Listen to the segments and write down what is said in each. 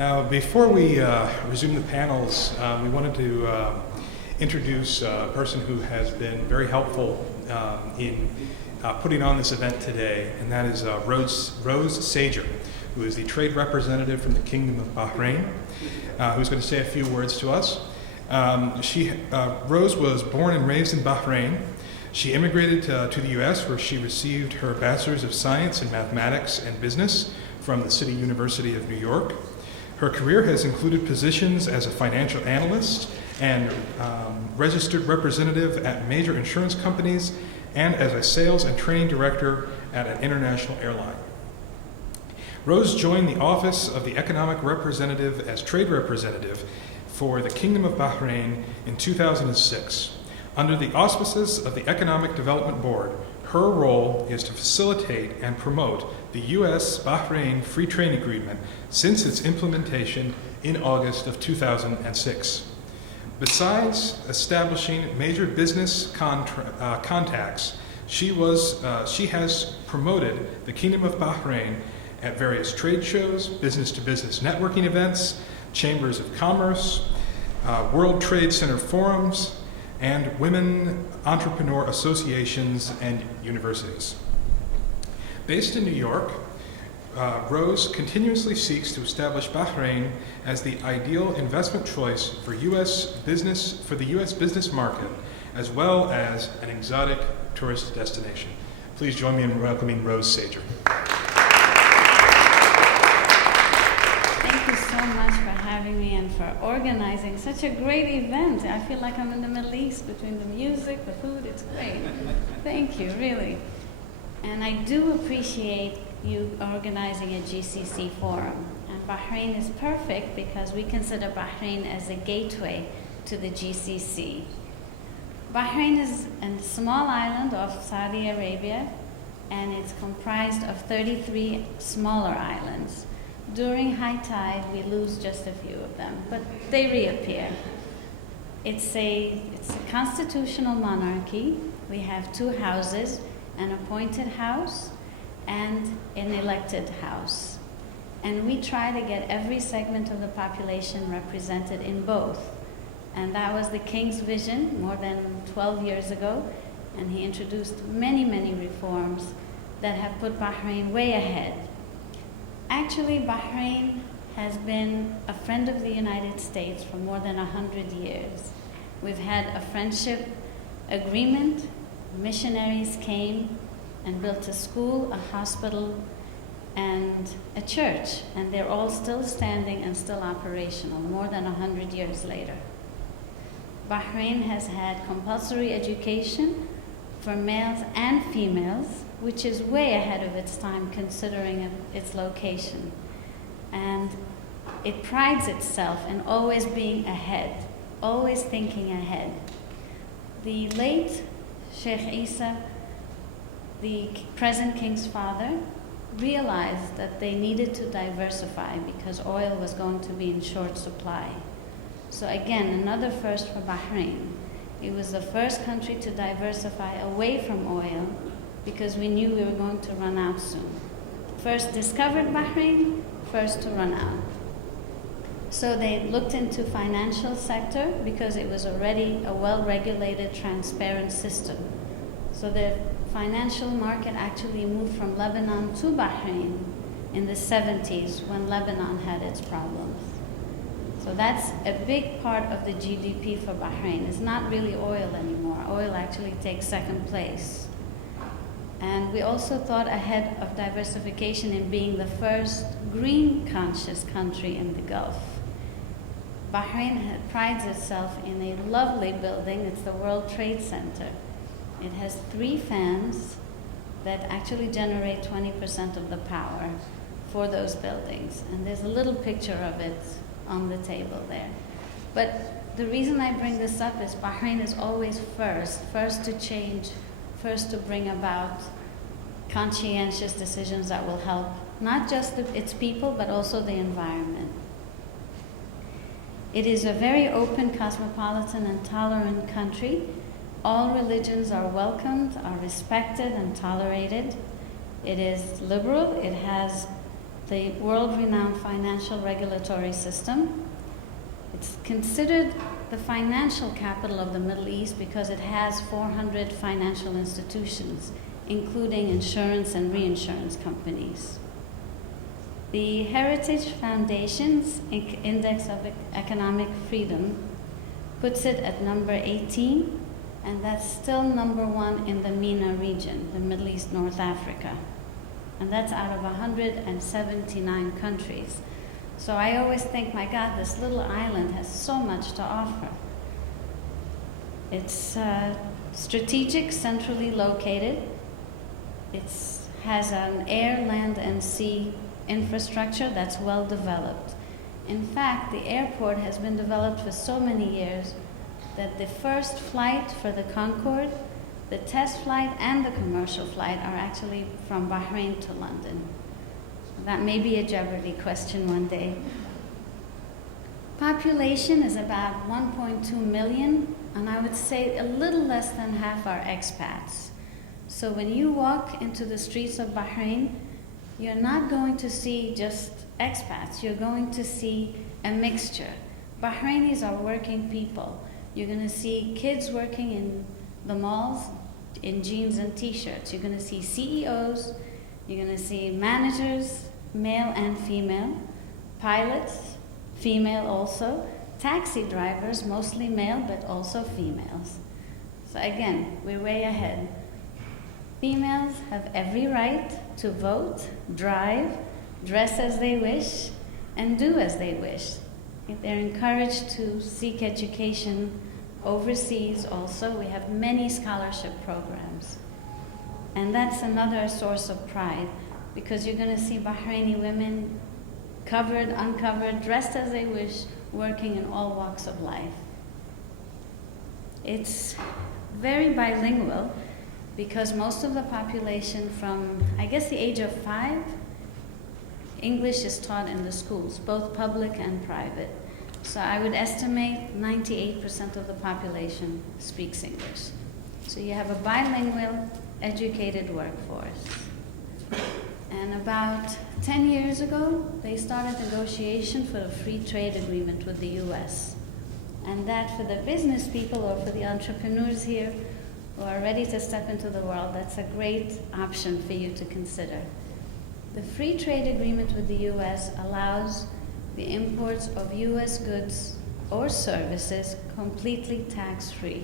Now, before we resume the panels, we wanted to introduce a person who has been very helpful in putting on this event today, and that is Rose Sager, who is the trade representative from the Kingdom of Bahrain, who's going to say a few words to us. Rose was born and raised in Bahrain. She immigrated to the U.S., where she received her Bachelor's of Science in Mathematics and Business from the City University of New York. Her career has included positions as a financial analyst and registered representative at major insurance companies and as a sales and training director at an international airline. Rose joined the Office of the Economic Representative as Trade Representative for the Kingdom of Bahrain in 2006. Under the auspices of the Economic Development Board, her role is to facilitate and promote the U.S.-Bahrain Free Trade Agreement since its implementation in August of 2006. Besides establishing major business contacts, she has promoted the Kingdom of Bahrain at various trade shows, business-to-business networking events, chambers of commerce, World Trade Center forums, and women entrepreneur associations and universities. Based in New York, Rose continuously seeks to establish Bahrain as the ideal investment choice for the U.S. business market, as well as an exotic tourist destination. Please join me in welcoming Rose Sager. Thank you so much for having me and for organizing such a great event. I feel like I'm in the Middle East between the music, the food. It's great. Thank you, really. And I do appreciate you organizing a GCC forum. And Bahrain is perfect because we consider Bahrain as a gateway to the GCC. Bahrain is a small island off Saudi Arabia, and it's comprised of 33 smaller islands. During high tide, we lose just a few of them, but they reappear. It's a constitutional monarchy. We have two houses, an appointed house and an elected house. And we try to get every segment of the population represented in both. And that was the king's vision more than 12 years ago. And he introduced many, many reforms that have put Bahrain way ahead. Actually, Bahrain has been a friend of the United States for more than 100 years. We've had a friendship agreement. Missionaries came and built a school, a hospital, and a church, and they're all still standing and still operational more than 100 years later. Bahrain has had compulsory education for males and females, which is way ahead of its time considering its location. And it prides itself in always being ahead, always thinking ahead. The late Sheikh Isa, the present king's father, realized that they needed to diversify because oil was going to be in short supply. So again, another first for Bahrain. It was the first country to diversify away from oil because we knew we were going to run out soon. First discovered Bahrain, first to run out. So they looked into financial sector because it was already a well-regulated, transparent system. So the financial market actually moved from Lebanon to Bahrain in the 70s when Lebanon had its problems. So that's a big part of the GDP for Bahrain. It's not really oil anymore. Oil actually takes second place. And we also thought ahead of diversification in being the first green-conscious country in the Gulf. Bahrain prides itself in a lovely building. It's the World Trade Center. It has 3 fans that actually generate 20% of the power for those buildings. And there's a little picture of it on the table there. But the reason I bring this up is Bahrain is always first to change, first to bring about conscientious decisions that will help not just its people, but also the environment. It is a very open, cosmopolitan, and tolerant country. All religions are welcomed, are respected, and tolerated. It is liberal. It has the world-renowned financial regulatory system. It's considered the financial capital of the Middle East because it has 400 financial institutions, including insurance and reinsurance companies. The Heritage Foundation's Index of Economic Freedom puts it at number 18, and that's still number 1 in the MENA region, the Middle East, North Africa. And that's out of 179 countries. So I always think, my God, this little island has so much to offer. It's strategic, centrally located. It has an air, land, and sea infrastructure that's well developed. In fact, the airport has been developed for so many years that the first flight for the Concorde, the test flight, and the commercial flight are actually from Bahrain to London. That may be a Jeopardy question one day. Population is about 1.2 million, and I would say a little less than half are expats. So when you walk into the streets of Bahrain, you're not going to see just expats, you're going to see a mixture. Bahrainis are working people. You're going to see kids working in the malls in jeans and t-shirts. You're going to see CEOs, you're going to see managers, male and female, pilots, female also, taxi drivers, mostly male but also females. So again, we're way ahead. Females have every right to vote, drive, dress as they wish, and do as they wish. They're encouraged to seek education overseas also. We have many scholarship programs. And that's another source of pride, because you're going to see Bahraini women covered, uncovered, dressed as they wish, working in all walks of life. It's very bilingual because most of the population from, I guess, the age of 5, English is taught in the schools, both public and private. So I would estimate 98% of the population speaks English. So you have a bilingual, educated workforce. And about 10 years ago, they started negotiation for a free trade agreement with the US. And that, for the business people or for the entrepreneurs here who are ready to step into the world, that's a great option for you to consider. The free trade agreement with the US allows the imports of US goods or services completely tax-free.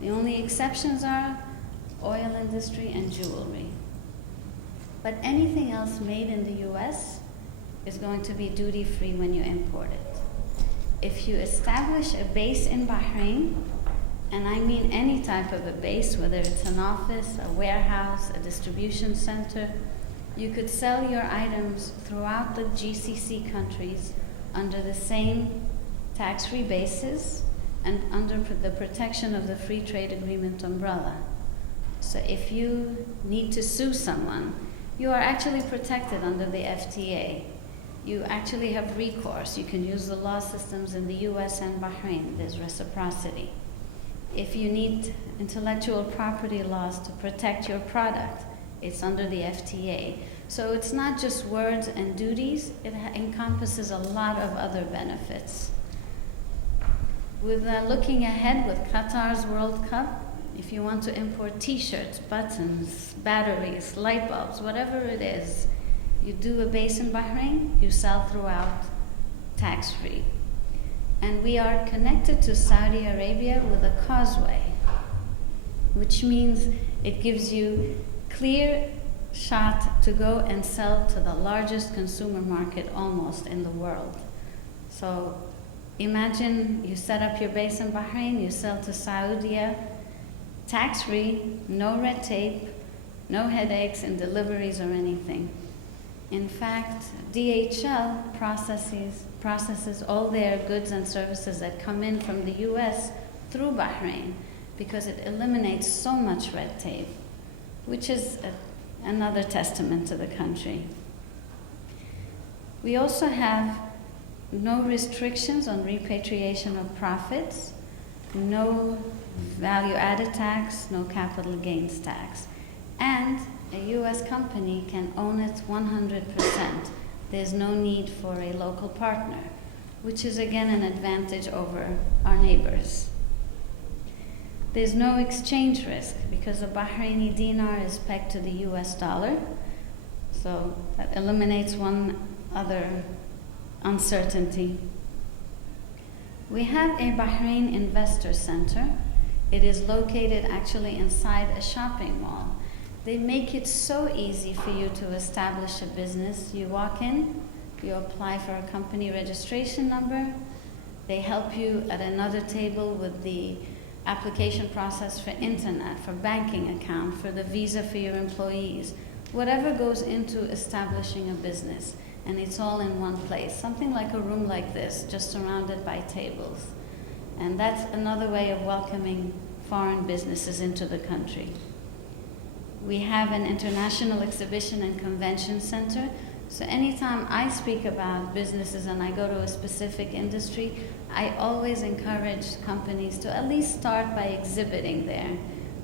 The only exceptions are oil industry and jewelry. But anything else made in the US is going to be duty-free when you import it. If you establish a base in Bahrain, and I mean any type of a base, whether it's an office, a warehouse, a distribution center, you could sell your items throughout the GCC countries under the same tax-free basis and under the protection of the free trade agreement umbrella. So if you need to sue someone, you are actually protected under the FTA. You actually have recourse. You can use the law systems in the US and Bahrain. There's reciprocity. If you need intellectual property laws to protect your product, it's under the FTA. So it's not just words and duties, it encompasses a lot of other benefits. With looking ahead with Qatar's World Cup, if you want to import t-shirts, buttons, batteries, light bulbs, whatever it is, you do a base in Bahrain, you sell throughout tax-free. And we are connected to Saudi Arabia with a causeway, which means it gives you clear shot to go and sell to the largest consumer market almost in the world. So imagine you set up your base in Bahrain, you sell to Saudi, tax-free, no red tape, no headaches in deliveries or anything. In fact, DHL processes all their goods and services that come in from the US through Bahrain because it eliminates so much red tape, which is another testament to the country. We also have no restrictions on repatriation of profits, no value-added tax, no capital gains tax, and a US company can own it 100%. There's no need for a local partner, which is again an advantage over our neighbors. There's no exchange risk because the Bahraini dinar is pegged to the US dollar, so that eliminates one other uncertainty. We have a Bahrain Investor Center. It is located actually inside a shopping mall. They make it so easy for you to establish a business. You walk in, you apply for a company registration number. They help you at another table with the application process for internet, for banking account, for the visa for your employees, whatever goes into establishing a business. And it's all in one place, something like a room like this, just surrounded by tables. And that's another way of welcoming foreign businesses into the country. We have an international exhibition and convention center, so anytime I speak about businesses and I go to a specific industry, I always encourage companies to at least start by exhibiting there.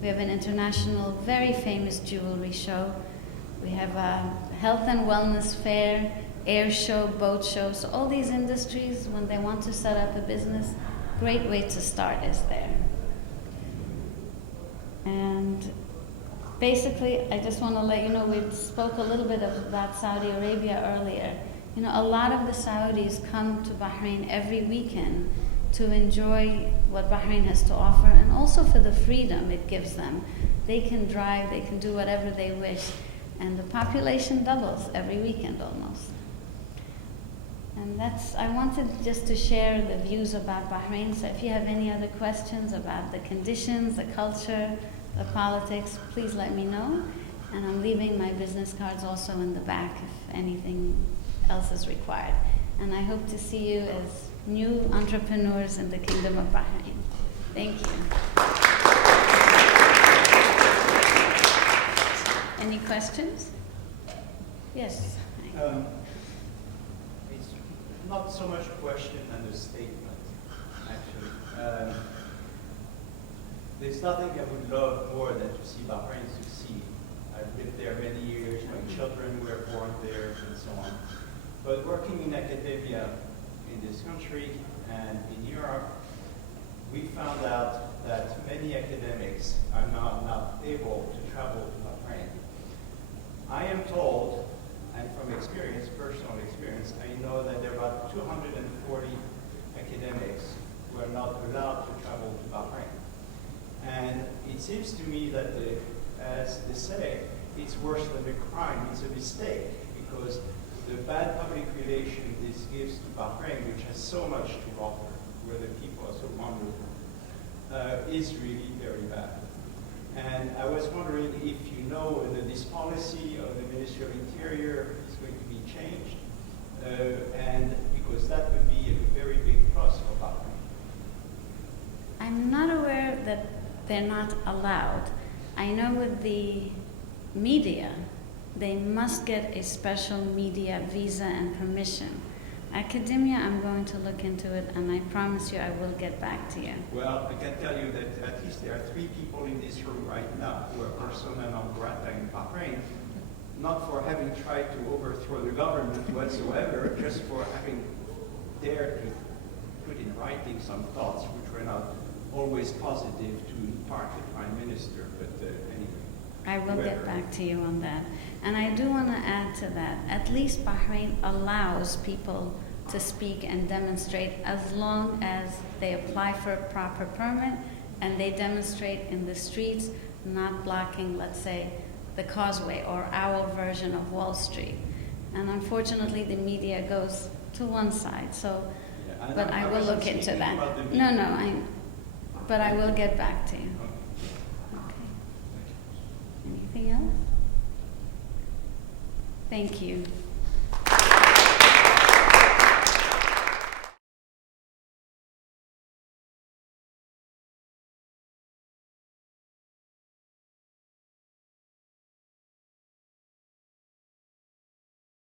We have an international, very famous jewelry show. We have a health and wellness fair, air show, boat show. So all these industries, when they want to set up a business, great way to start is there. And basically, I just want to let you know, we spoke a little bit about Saudi Arabia earlier. You know, a lot of the Saudis come to Bahrain every weekend to enjoy what Bahrain has to offer, and also for the freedom it gives them. They can drive, they can do whatever they wish, and the population doubles every weekend almost. And I wanted just to share the views about Bahrain, so if you have any other questions about the conditions, the culture, the politics, please let me know. And I'm leaving my business cards also in the back if anything else is required. And I hope to see you as new entrepreneurs in the Kingdom of Bahrain. Thank you. Any questions? Yes. It's not so much a question and a statement, actually. There's nothing I would love more than to see Bahrain succeed. I've lived there many years, my children were born there, and so on. But working in academia in this country and in Europe, we found out that many academics are not able to travel to Bahrain. I am told, and from experience, personal experience, I know that there are about 240 academics who are not allowed to travel to Bahrain. And it seems to me that, as they say, it's worse than a crime, it's a mistake, because the bad public relation this gives to Bahrain, which has so much to offer, where the people are so wonderful, is really very bad. And I was wondering if you know whether this policy of the Ministry of Interior is going to be changed, and because that would be a very big plus for Bahrain. I'm not aware that they're not allowed. I know with the media, they must get a special media visa and permission. Academia, I'm going to look into it, and I promise you I will get back to you. Well, I can tell you that at least there are 3 people in this room right now who are persona non grata in Bahrain, not for having tried to overthrow the government whatsoever, just for having dared to put in writing some thoughts which were not always positive to impart the Prime Minister, but anyway. I will get back to you on that. And I do want to add to that, at least Bahrain allows people to speak and demonstrate as long as they apply for a proper permit and they demonstrate in the streets, not blocking, let's say, the causeway or our version of Wall Street. And unfortunately, the media goes to one side. So, Yeah, but I will look into that. But I will get back to you. Okay. Anything else? Thank you.